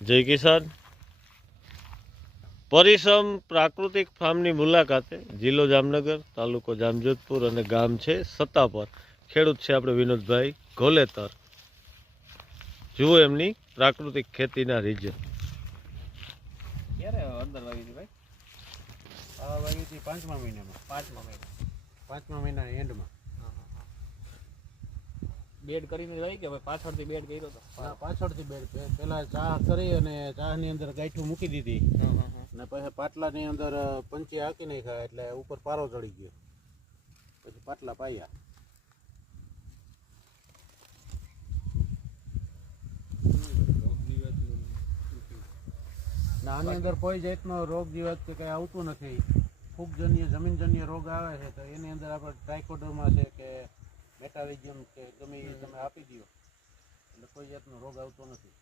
જય કિસાન. પરિશ્રમ પ્રાકૃતિક ફાર્મની મુલાકાતે જિલ્લો જામનગર, તાલુકો જામજોધપુર અને ગામ છે સત્તાપર. ખેડૂત છે આપણે વિનોદભાઈ ઘોલેતર. જુઓ એમની પ્રાકૃતિક ખેતીના રીઝન. ક્યારે અંદર વાવી હતી ભાઈ? આ વાવી હતી પાંચમા મહિનામાં. પાંચમા મહિનાના એન્ડમાં. બેડ કરીને વાવી કે પાછળથી બેડ કર્યો હતો? પાછળથી બેડ પહેલા ચાહ કરી અને ચાહની અંદર ગાંઠું મૂકી દીધી અને પછી પાટલાની અંદર પંચી હાંકી નાખ્યા એટલે ઉપર પારો ચડી ગયો. પછી પાટલા પાયા. આની અંદર કોઈ જાતનો રોગ જીવાત કે કંઈ આવતું નથી. ફૂગજન્ય જમીનજન્ય રોગ આવે છે તો એની અંદર આપણે ટ્રાઇકોડર્મા છે કે મેટારિઝમ કે ગમે એ તમે આપી દો એટલે કોઈ જાતનો રોગ આવતો નથી.